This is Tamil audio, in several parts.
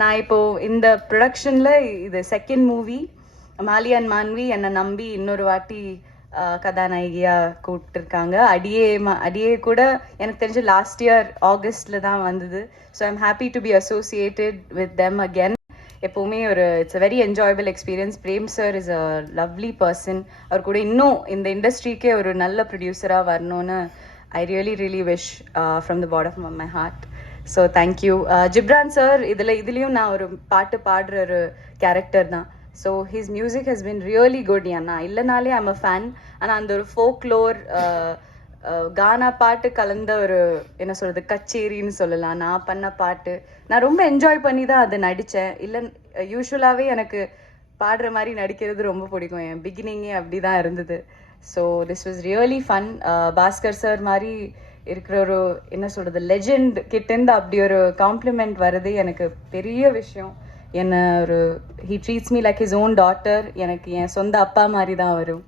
நான் இப்போது இந்த ப்ரொடக்ஷனில் இது second movie. Mali and Manvi என்னை நம்பி இன்னொரு வாட்டி கதாநாயகியாக கூப்பிட்டுருக்காங்க. அடியே கூட எனக்கு தெரிஞ்சு லாஸ்ட் இயர் ஆகஸ்டில் தான் வந்தது. So I'm happy to be associated with them again. எப்போவுமே it's a very enjoyable experience. Prem sir is a lovely person. அவர் கூட இன்னும் இந்த இண்டஸ்ட்ரிக்கே ஒரு நல்ல ப்ரொடியூசராக வரணும்னு I really wish from the bottom of my heart. So thank you. Ghibran sir இதுலேயும் நான் ஒரு பாட்டு பாடுற ஒரு கேரக்டர் தான். So his music has been really good. நான் இல்லைனாலே ஐம் அ ஃபேன். ஆனால் அந்த ஒரு ஃபோக்லோர் கானா பாட்டு கலந்த ஒரு என்ன சொல்கிறது கச்சேரின்னு சொல்லலாம். நான் பண்ண பாட்டு நான் ரொம்ப என்ஜாய் பண்ணி தான் அதை நடித்தேன். இல்லை யூஸ்வலாகவே எனக்கு பாடுற மாதிரி நடிக்கிறது ரொம்ப பிடிக்கும். என் பிகினிங்கே அப்படி தான் இருந்தது. So this was really fun. Bhaskar sir மாதிரி இருக்கிற ஒரு என்ன சொல்கிறது லெஜெண்ட் கிட்டேருந்து அப்படி ஒரு காம்ப்ளிமெண்ட் வருது எனக்கு பெரிய விஷயம். என்னை he treats me like his own daughter. எனக்கு என் சொந்த அப்பா மாதிரி தான் வரும்.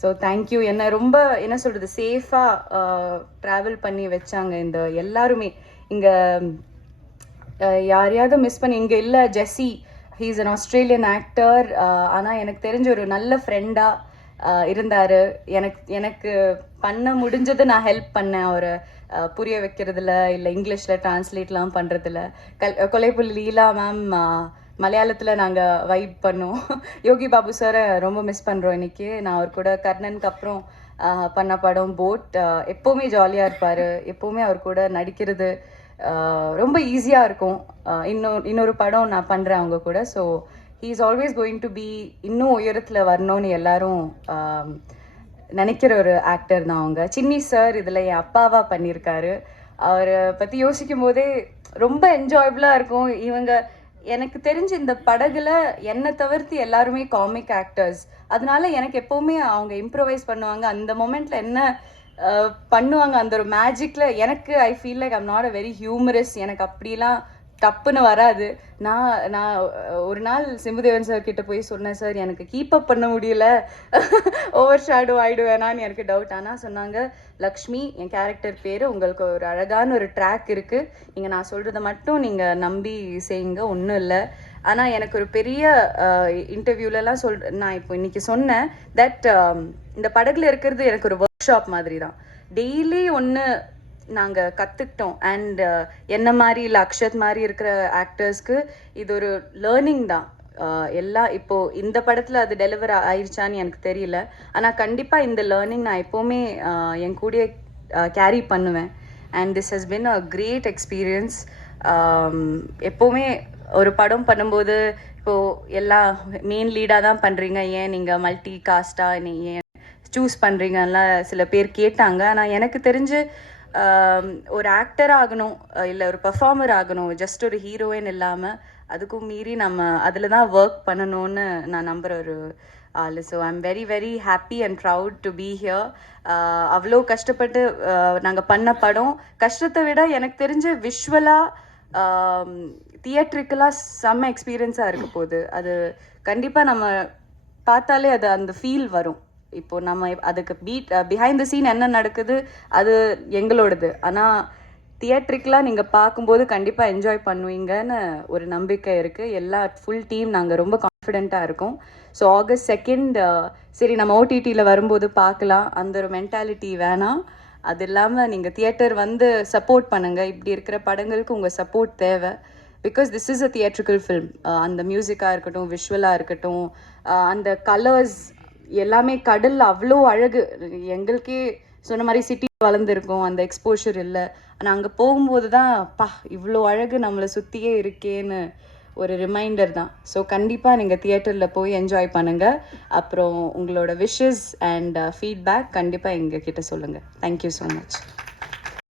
So thank you. என்னை ரொம்ப என்ன சொல்கிறது சேஃபாக ட்ராவல் பண்ணி வச்சாங்க இந்த எல்லாருமே. இங்கே யாரையாவது மிஸ் பண்ணி இங்கே இல்லை. Jessie, he is an Australian actor. ஆனால் எனக்கு தெரிஞ்ச ஒரு நல்ல ஃப்ரெண்டாக இருந்தார். எனக்கு பண்ண முடிஞ்சதை நான் ஹெல்ப் பண்ணேன். அவரை புரிய வைக்கிறதுல இல்லை இங்கிலீஷில் ட்ரான்ஸ்லேட்லாம் பண்ணுறதுல. கொலைப்புள்ளி லீலா மேம் மலையாளத்தில் நாங்கள் வைப் பண்ணோம். யோகி பாபு சாரை ரொம்ப மிஸ் பண்ணுறோம் இன்றைக்கி. நான் அவர் கூட கர்ணனுக்கு அப்புறம் பண்ண படம் போட். எப்போவுமே ஜாலியாக இருப்பார். எப்போவுமே அவர் கூட நடிக்கிறது ரொம்ப ஈஸியாக இருக்கும். இன்னொரு படம் நான் பண்ணுறேன் அவங்க கூட. So he is always going to be இன்னும் உயரத்தில் வரணும்னு எல்லாரும் நினைக்கிற ஒரு ஆக்டர் தான் அவங்க. சின்னி சார் இதில் என் அப்பாவாக பண்ணியிருக்காரு. அவரை பற்றி யோசிக்கும் போதே ரொம்ப என்ஜாயபிளாக இருக்கும். இவங்க எனக்கு தெரிஞ்சு இந்த படகுல என்னை தவிர்த்து எல்லாருமே காமிக் ஆக்டர்ஸ். அதனால எனக்கு எப்போவுமே அவங்க இம்ப்ரவைஸ் பண்ணுவாங்க. அந்த மொமெண்ட்டில் என்ன பண்ணுவாங்க அந்த ஒரு மேஜிக்கில் எனக்கு I feel like I'm not a very humorous. எனக்கு அப்படிலாம் டப்புன்னு வராது. நான் ஒரு நாள் சிம்புதேவன் சார் கிட்ட போய் சொன்னேன், சார் எனக்கு கீப் அப் பண்ண முடியல, ஓவர் ஷேடோ ஆகிடுவேனான்னு எனக்கு டவுட். ஆனால் சொன்னாங்க, லக்ஷ்மி என் கேரக்டர் பேர், உங்களுக்கு ஒரு அழகான ஒரு ட்ராக் இருக்குது, நீங்கள் நான் சொல்கிறத மட்டும் நீங்கள் நம்பி செய்யுங்க, ஒன்றும் இல்லை. ஆனால் எனக்கு ஒரு பெரிய இன்டர்வியூலலாம் நான் இப்போ இன்றைக்கி சொன்னேன் தட் இந்த படகுல இருக்கிறது எனக்கு ஒரு ஒர்க் ஷாப் மாதிரி தான். டெய்லி ஒன்று நாங்கள் கற்றுக்கிட்டோம். அண்ட் என்ன மாதிரி இல்லை அக்ஷத் மாதிரி இருக்கிற ஆக்டர்ஸ்க்கு இது ஒரு லேர்னிங் தான். இப்போது இந்த படத்தில் அது டெலிவர் ஆயிடுச்சான்னு எனக்கு தெரியல. ஆனால் கண்டிப்பாக இந்த லேர்னிங் நான் எப்போவுமே என் கூடயே கேரி பண்ணுவேன். And this has been a great experience. எப்போவுமே ஒரு படம் பண்ணும்போது இப்போது எல்லாம் மெயின் லீடாக தான் பண்ணுறீங்க, ஏன் நீங்கள் மல்டி காஸ்டாக ஏன் சூஸ் பண்ணுறீங்கலாம் சில பேர் கேட்டாங்க. ஆனால் எனக்கு தெரிஞ்சு ஒரு ஆக்டர் ஆகணும் இல்லை ஒரு பர்ஃபார்மர் ஆகணும், ஜஸ்ட் ஒரு ஹீரோயின் இல்லாமல் அதுக்கும் மீறி நம்ம அதில் தான் ஒர்க் பண்ணணும்னு நான் நம்புகிற ஒரு ஆள். So I am very very happy and proud to be here. அவ்வளோ கஷ்டப்பட்டு நாங்கள் பண்ண படம். கஷ்டத்தை விட எனக்கு தெரிஞ்ச விஷுவலாக தியேட்ரிக்கலாக செம்ம எக்ஸ்பீரியன்ஸாக இருக்க போகுது. அது கண்டிப்பாக நம்ம பார்த்தாலே அது அந்த ஃபீல் வரும். இப்போது நம்ம அதுக்கு பிஹைண்ட் த சீன் என்ன நடக்குது அது எங்களோடது. ஆனால் தியேட்ரிக்கலாக நீங்கள் பார்க்கும்போது கண்டிப்பாக என்ஜாய் பண்ணுவீங்கன்னு ஒரு நம்பிக்கை இருக்குது. எல்லா ஃபுல் டீம் நாங்கள் ரொம்ப கான்ஃபிடெண்ட்டாக இருக்கோம். ஸோ August 2 சரி நம்ம ஓடிடியில் வரும்போது பார்க்கலாம், அந்த ஒரு மென்டாலிட்டி வேணாம். அது இல்லாமல் நீங்கள் தியேட்டர் வந்து சப்போர்ட் பண்ணுங்கள். இப்படி இருக்கிற படங்களுக்கு உங்கள் சப்போர்ட் தேவை. Because this is a theatrical film. அந்த மியூசிக்காக இருக்கட்டும், விஷுவலாக இருக்கட்டும், அந்த கலர்ஸ் எல்லாமே கடல் அவ்வளோ அழகு. எங்களுக்கே சொன்ன மாதிரி சிட்டி வளர்ந்துருக்கும், அந்த எக்ஸ்போஷர் இல்லை. ஆனால் அங்கே போகும்போது தான் இவ்வளோ அழகு நம்மளை சுற்றியே இருக்கேன்னு ஒரு ரிமைண்டர் தான். ஸோ கண்டிப்பாக நீங்கள் தியேட்டரில் போய் என்ஜாய் பண்ணுங்கள். அப்புறம் உங்களோட விஷஸ் அண்ட் ஃபீட்பேக் கண்டிப்பாக எங்கள் கிட்ட சொல்லுங்கள். Thank you so much.